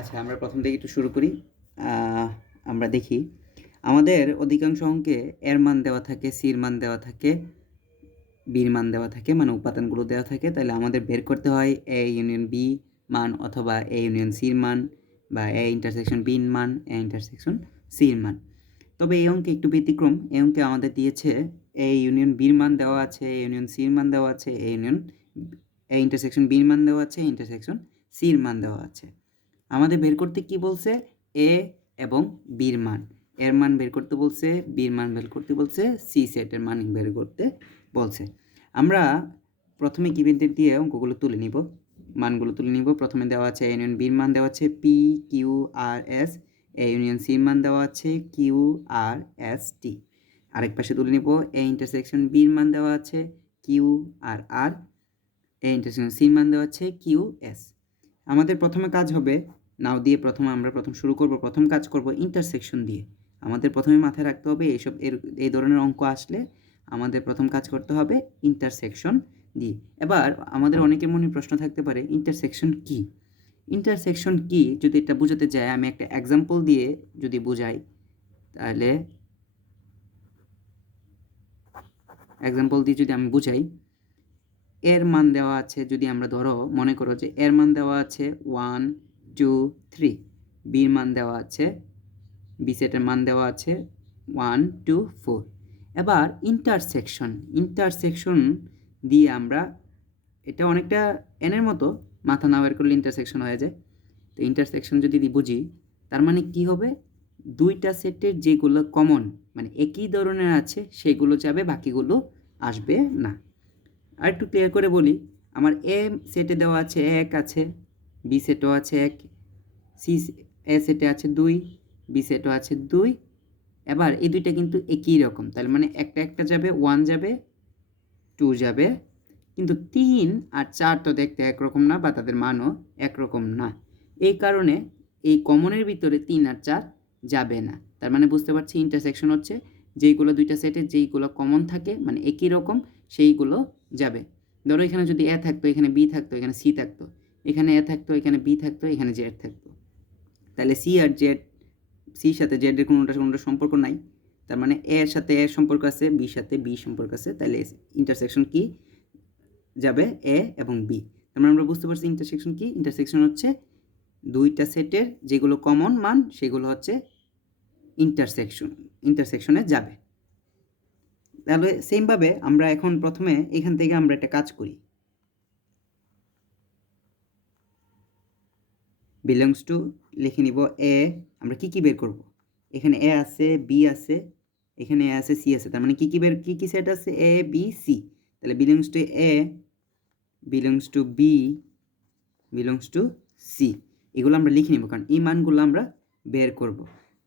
আচ্ছা, আমরা প্রথম থেকে একটু শুরু করি। আমরা দেখি আমাদের অধিকাংশ অঙ্কে এর মান দেওয়া থাকে, সির মান দেওয়া থাকে, বির মান দেওয়া থাকে, মানে উপাদানগুলো দেওয়া থাকে। তাহলে আমাদের বের করতে হয় এ ইউনিয়ন বি মান অথবা এ ইউনিয়ন সির মান বা এ ইন্টারসেকশন বির মান, এ ইন্টারসেকশন সির মান। তবে এই অঙ্কে একটু ব্যতিক্রম। এই অঙ্কে আমাদের দিয়েছে এ ইউনিয়ন বির মান দেওয়া আছে, এ ইউনিয়ন সির মান দেওয়া আছে, এ ইন্টারসেকশন বির মান দেওয়া আছে, ইন্টারসেকশন সির মান দেওয়া আছে। আমাদের বের করতে কি বলছে? এ এবং বির মান, এর মান বের করতে বলছে, বির মান বের করতে বলছে, সি সেটের মান বের করতে বলছে। আমরা প্রথমে গিভেন দিয়ে অঙ্কগুলো তুলে নিব, মানগুলো তুলে নিব। প্রথমে দেওয়া আছে এ ইউনিয়ন বির মান দেওয়া আছে পি কিউ আর এস, এ ইউনিয়ন সির মান দেওয়া আছে কিউ আর এস টি। আরেক পাশে তুলে নিব এ ইন্টারসেকশন বির মান দেওয়া আছে Q R R, A intersection সির মান দেওয়া আছে কিউ এস। আমাদের প্রথমে কাজ হবে নাও দিয়ে, আমরা প্রথম শুরু করব, প্রথম কাজ করব ইন্টারসেকশন দিয়ে। আমাদের প্রথমে মাথায় রাখতে হবে এই ধরনের অঙ্ক আসলে আমাদের প্রথম কাজ করতে হবে ইন্টারসেকশন দিয়ে। এবার আমাদের অনেকের মনে প্রশ্ন থাকতে পারে ইন্টারসেকশন কি? ইন্টারসেকশন কি যদি এটা বোঝাতে যাই, আমি একটা এক্সাম্পল দিয়ে যদি বোঝাই, তাহলে এক্সাম্পল দিয়ে যদি আমি বুঝাই, এর মান দেওয়া আছে, যদি আমরা ধরো মনে করো যে এর মান দেওয়া আছে 1 2 3, বির মান দেওয়া আছে, বি সেটের মান দেওয়া আছে 1 2 4। এবার ইন্টারসেকশন দিয়ে আমরা, এটা অনেকটা এনের মতো, মাথা না বের করলে ইন্টারসেকশন হয়ে যায়। তো ইন্টারসেকশন যদি বুঝি, তার মানে কি হবে? দুইটা সেটের যেগুলো কমন, মানে একই ধরনের আছে, সেগুলো যাবে, বাকিগুলো আসবে না। আর একটু ক্লিয়ার করে বলি, আমার এ সেটে দেওয়া আছে 1 আছে, বি সেটও আছে 1, সি এ সেটে আছে 2, বি সেটও আছে 2। এবার এই দুইটা কিন্তু একই রকম, তাহলে মানে একটা যাবে, 1 যাবে, 2 যাবে, কিন্তু 3 আর 4 তো দেখতে একরকম না, বা তাদের মানও একরকম না। এই কারণে এই কমনের ভিতরে 3 আর 4 যাবে না। তার মানে বুঝতে পারছি ইন্টারসেকশন হচ্ছে যেইগুলো দুইটা সেটের যেইগুলো কমন থাকে, মানে একই রকম, সেইগুলো যাবে। ধরো এখানে যদি এ থাকতো, এখানে বি থাকতো, এখানে সি থাকতো, এখানে এ থাকতো, এখানে বি থাকতো, এখানে জেড থাকতো, তাহলে সির সাথে জেডের কোনোটা সম্পর্ক নাই। তার মানে এ এর সাথে এর সম্পর্ক আছে, বির সাথে বি সম্পর্ক আছে, তাহলে ইন্টারসেকশন কি যাবে? এ এবং বি। তার মানে আমরা বুঝতে পারছি ইন্টারসেকশন কি। ইন্টারসেকশন হচ্ছে দুইটা সেটের যেগুলো কমন মান, সেগুলো হচ্ছে ইন্টারসেকশনে যাবে। তাহলে সেমভাবে আমরা এখন প্রথমে এখান থেকে আমরা একটা কাজ করি, বিলংস টু লিখে নিব এ। আমরা কি বের করব? এখানে এ আছে, বি আছে, এখানে এ আছে, সি আছে, তার মানে কি সেট আছে? A B C. তাহলে belongs to A, belongs to B, belongs to C, এগুলো আমরা লিখে নিব, কারণ এই মানগুলো আমরা বের করব।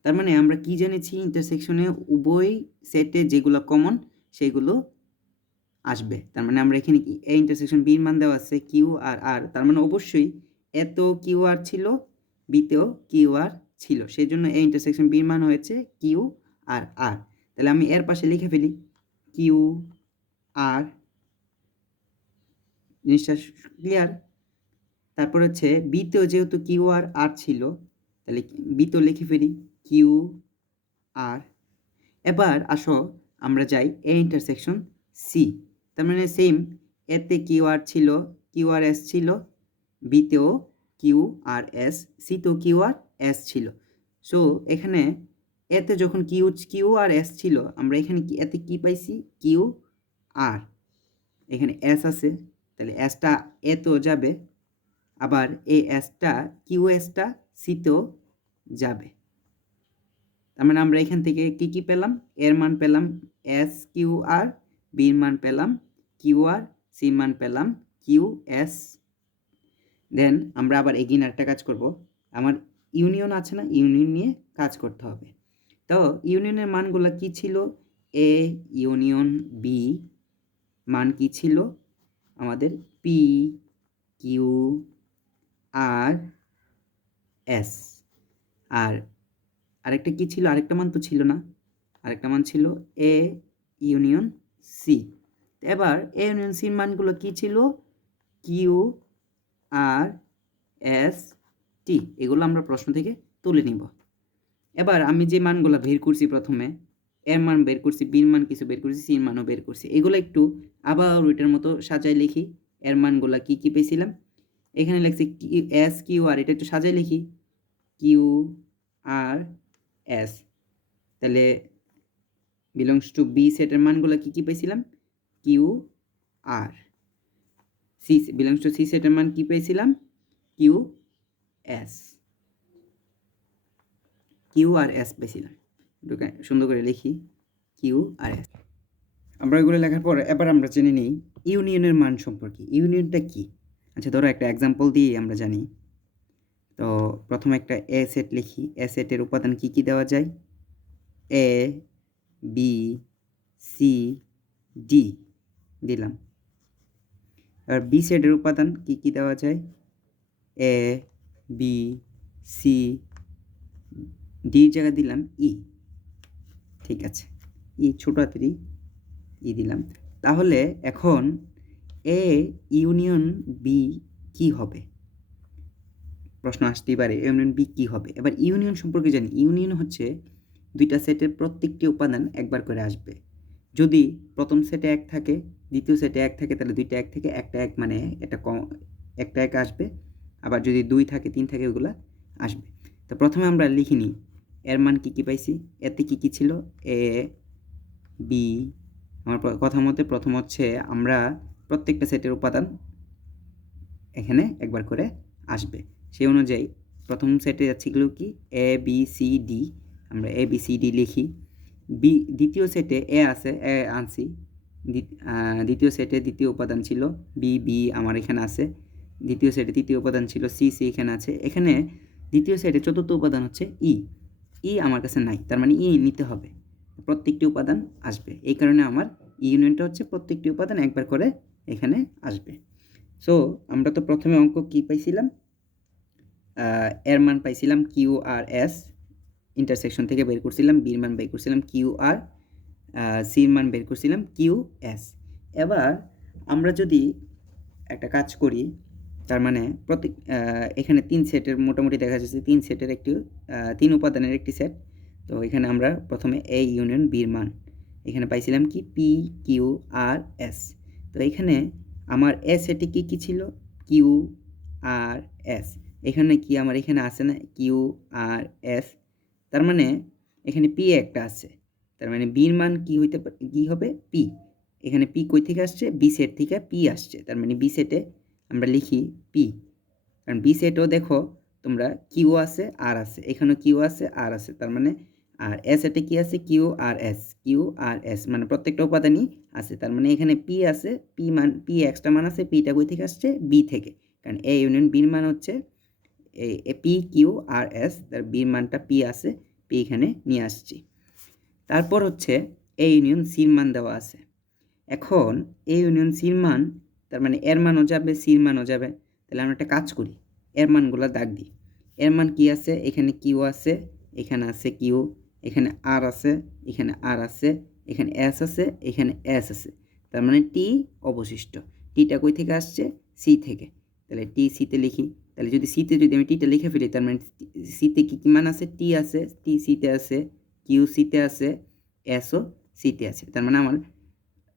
তার মানে আমরা কি জেনেছি? ইন্টারসেকশনে উভয় সেটে যেগুলো কমন, সেগুলো আসবে। তার মানে আমরা এখানে কি, এ ইন্টারসেকশন বির মান দেওয়া আছে কিউ আর আর, তার মানে অবশ্যই এত কিউ আর ছিল, বিতেও কিউ আর ছিল, সেই জন্য এ ইন্টারসেকশন বির মান হয়েছে কিউ আর আর। তাহলে আমি এর পাশে লিখে ফেলি কিউ আর, জিনিসটা ক্লিয়ার? তারপর হচ্ছে বিতেও যেহেতু কিউ আর আর ছিল, তাহলে বিতেও লিখে ফেলি কিউ আর। এবার আসো আমরা যাই এ ইন্টারসেকশন সি। তার মানে সেম, এতে কিউ আর ছিল, কিউ আর এস ছিল, বিতেও Q R S, সিতেও Q R S ছিল। সো এখানে এতে যখন কিউ আর এস ছিল, আমরা এখানে এতে কি পাইছি? কিউ আর, এখানে এস আছে, তাহলে এসটা এতেও যাবে, আবার এই এসটা কিউ এসটা সিতেও যাবে। তার মানে আমরা এখান থেকে কি পেলাম? এর মান পেলাম এস কিউ আর, বির মান পেলাম কিউ আর, সির মান পেলাম কিউ এস। দেন আমরা আবার এগিন একটা কাজ করব, আমার ইউনিয়ন আছে না, ইউনিয়ন নিয়ে কাজ করতে হবে। তো ইউনিয়নের মানগুলো কি ছিল? এ ইউনিয়ন বি মান কি ছিল আমাদের? P Q R S. আর আরেকটা কি ছিল? আরেকটা মান তো ছিল না, আরেকটা মান ছিল এ ইউনিয়ন সি। এবার এ ইউনিয়ন সির মানগুলো কি ছিল? কিউ আর এস টি, এগুলো আমরা প্রশ্ন থেকে তুলে নিব। এবার আমি যে মানগুলো বের করছি প্রথমে, এর মান বের করছি, বির মান কিছু বের করছি, সির মানও বের করছি। এগুলো একটু আবার ওইটার মতো সাজায় লিখি। এর মানগুলা কি কি পেয়েছিলাম, এখানে লিখছি এস কিউ আর, এটা একটু সাজায় লিখি, কিউ আর এস। তাহলে বিলংস টু বি সেটের মানগুলো কি কি পেয়েছিলাম, Q R. C belongs to C সেটের মান কি পেয়েছিলাম, Q S, Q R S পেয়েছিলাম। সুন্দর করে লিখি, কিউ আর এস। আমরা এগুলো লেখার পর এবার আমরা জেনে নিই ইউনিয়নের মান সম্পর্কে। ইউনিয়নটা কি? আচ্ছা, ধরো একটা এক্সাম্পল দিয়ে আমরা জানি। তো প্রথমে একটা এ সেট লিখি। এ সেটের উপাদান কি কি দেওয়া যায়, এ বি সি ডি দিলাম। আর বি সেটের উপাদান কি কি দেওয়া যায়, এ বি সি ডির জায়গায় দিলাম ই। ঠিক আছে, ই ছোট হাতেরই ই দিলাম। তাহলে এখন এ ইউনিয়ন বি কি হবে, প্রশ্ন আসতেই পারে ইউনিয়ন বি কি হবে। এবার ইউনিয়ন সম্পর্কে জানি, ইউনিয়ন হচ্ছে দুইটা সেটের প্রত্যেকটি উপাদান একবার করে আসবে। যদি প্রথম সেটে এক থাকে, দ্বিতীয় সেটে এক থাকে, তাহলে দুইটা এক থেকে একটা এক, মানে এটা একটা এক আসবে। আবার যদি দুই থাকে, তিন থাকে, ওগুলা আসবে। তো প্রথমে আমরা লিখে নিই এর মান কী কী পাইছি। এতে কী কী ছিল, এ বি। আমার কথা মতে প্রথম হচ্ছে আমরা প্রত্যেকটা সেটের উপাদান এখানে একবার করে আসবে, সেই অনুযায়ী প্রথম সেটে যাচ্ছিগুলো কি, এ বি সি ডি। আমরা এ বি সি ডি লিখি। দ্বিতীয় সেটে এ আছে, এ আনছি। দ্বিতীয় সেটে দ্বিতীয় উপাদান ছিল বি, বি আমার এখানে আছে। দ্বিতীয় সেটে তৃতীয় উপাদান ছিল সি, সি এখানে আছে। এখানে দ্বিতীয় সেটে চতুর্থ উপাদান হচ্ছে ই, ই আমার কাছে নাই, তার মানে ই নিতে হবে। প্রত্যেকটি উপাদান আসবে, এই কারণে আমার ইউনিয়নটা হচ্ছে প্রত্যেকটি উপাদান একবার করে এখানে আসবে। সো আমরা তো প্রথমে অঙ্ক কি পাইছিলাম, এর মান পাইছিলাম কিউ আর এস, ইন্টারসেকশন থেকে বের করছিলাম, বির মান বের করছিলাম কিউ আর, সির মান বের করছিলাম কিউ এস। এবার আমরা যদি একটা কাজ করি, তার মানে এখানে তিন সেটের মোটামুটি দেখা যাচ্ছে তিন সেটের একটি তিন উপাদানের একটি সেট। তো এখানে আমরা প্রথমে এ ইউনিয়ন বির মান এখানে পাইছিলাম কি, পি কিউ আর এস। তো এখানে আমার এ সেটে কী কী ছিল, কিউ আর এস। এখানে কি আমার এখানে আছে না, কিউ আর এস, তার মানে এখানে পি একটা আছে, তার মানে বির মান কি হইতে কি হবে, পি। এখানে পি কই থেকে আসছে, বি সেট থেকে পি আসছে, তার মানে বি সেটে আমরা লিখি পি। কারণ বি সেটও দেখো তোমরা কিউ আছে আর আছে, এখানেও কিউ আছে আর আছে, তার মানে আর এস সেটে কি আছে, Q R S, Q R S মানে প্রত্যেকটা উপাদানই আছে। তার মানে এখানে পি আছে, পি মান, পি এক্সট্রা মান আছে, পিটা কই থেকে আসছে, বি থেকে। কারণ এ ইউনিয়ন বির মান হচ্ছে পি কিউ আর এস, তার বির মানটা পি আছে, পি এখানে নিয়ে আসছি। তারপর হচ্ছে এ ইউনিয়ন সির মান দেওয়া আছে। এখন এ ইউনিয়ন সির মান, তার মানে এর মানও যাবে, সির মানও যাবে। তাহলে আমরা একটা কাজ করি, এর মানগুলো দাগ দিই। এর মান কি আছে, এখানে কিউ আছে, এখানে আছে কিউ, এখানে আর আছে, এখানে আর আছে, এখানে এস আছে, এখানে এস আছে, তার মানে টি অবশিষ্ট। টিটা কই থেকে আসছে, সি থেকে। তাহলে টি সিতে লিখি। তাহলে যদি সিতে যদি আমি টিটা লিখে ফেলি, তার মানে সিতে কী কী মান আছে, টি আছে, টি সিতে আছে, কিউ সিতে আছে, এসও সিতে আছে। তার মানে আমার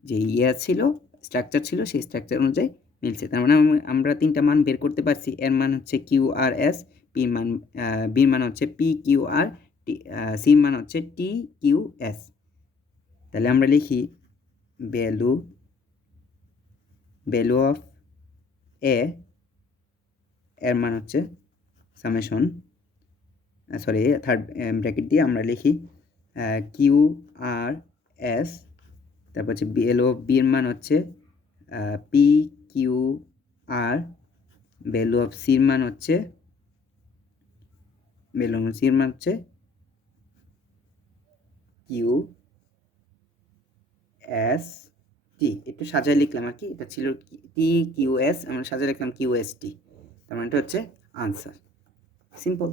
যে ছিল, স্ট্রাকচার ছিল, সেই স্ট্রাকচার অনুযায়ী মিলছে। তার মানে আমরা তিনটা মান বের করতে পারছি। এর মান হচ্ছে কিউ আর এস, পির মান, বির মান হচ্ছে পি কিউ আর, সির মান হচ্ছে টি কিউ এস। তাহলে আমরা লিখি ভ্যালু অফ এ, এর মান হচ্ছে সামেশন, সরি থার্ড ব্র্যাকেট দিয়ে আমরা লিখি কিউ আর এস। তারপর হচ্ছে ভ্যালু অফ বির মান হচ্ছে P Q R, value of সির মান হচ্ছে কিউ এস টি। একটু সাজায় লিখলাম আর কি, এটা ছিল টি কিউ এস, আমরা সাজায় লিখলাম কিউ এস টি, তার মানে এটা হচ্ছে আনসার। সিম্পল।